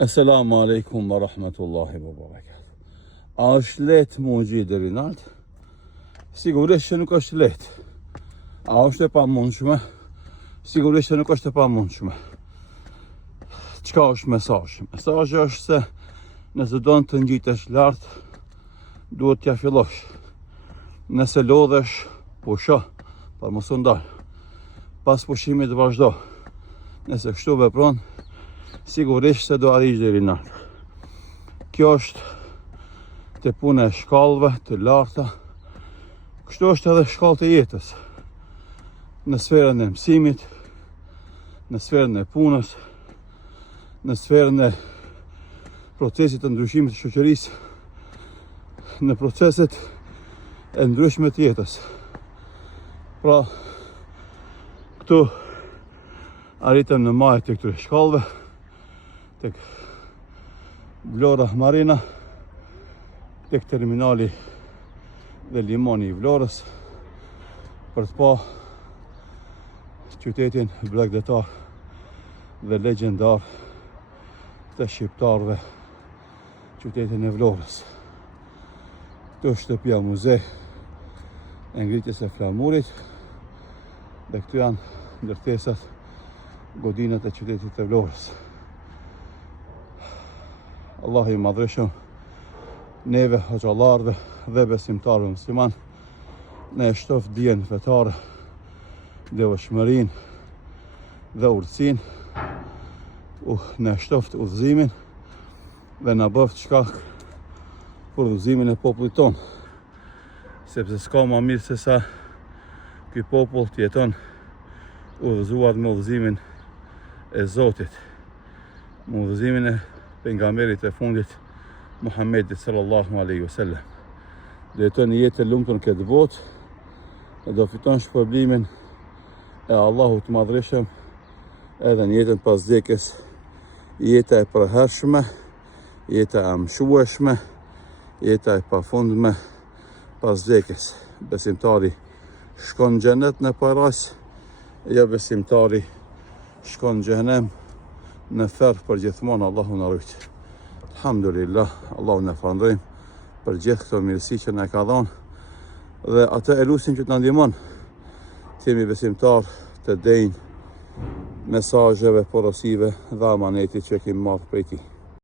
Esselamu alaikum wa rahmatullahi wa barakatuh. A është lehtë mu gjetë Rinald? Sigurisht që nuk është lehtë. A është e pamundshme? Sigurisht që nuk është e pamundshme. Çka është mesazhi? Mesazhi është se nëse do të ngjitesh lart, duhet t'ja fillosh. Nëse lodhesh, pusho, pa mos u ndal. Pas pushimit vazhdo. Nëse kështu vepron, sigurisht se do arrish deri në lart. Kjo është te puna e shkallëve të larta. Kështu është edhe shkallët e jetës. Në sferën e mësimit, në sferën e punës, në sferën e procesit të ndryshimit të shoqërisë, në proceset e ndryshme të jetës. Pra, këtu arritëm në majë të këtyre shkallëve, tek Vlora Marina, tek terminali dhe limoni i Vlorës, për të pa qytetin bregdetar dhe legjendar të shqiptarëve, qytetin e Vlorës. Këtu është shtëpia muze e ngritjes e flamurit dhe këtu janë ndërtesat, godinat e qytetit të Vlorës. Allah i madhreshëm neve hoxhallarëve dhe besimtarëve musliman ne shtoft dijen fetare, devotshmërinë dhe urtësinë, ne shtoft udhëzimin dhe na bëft shkak për udhëzimin e popullit ton, sepse s'ka më mirë se sa ky popull të jeton udhëzuar me udhëzimin e Zotit, me udhëzimin e pejgamberit e fundit Muhammedit sallallahu alaihi wasallam. Do jeton një jetë e lumtur në këtë botë, dhe do fiton shpërblimin e Allahut të madhreshëm edhe në jetën pas vdekjes, jeta e përhershme, jeta e mshueshme, jeta e pafundme pas vdekjes. Besimtari shkon në xhenet në paras, ja besimtari shkon në xhenem në ferë për gjithmonë. Allahu na rujt. Alhamdulillah, Allahu na falënderojmë për gjithë këto mirësi që na ka dhënë dhe atë e lutim që të na ndihmon të jemi besimtar të denj mesazheve porosive dhe amanetit që kemi marrë prej tij.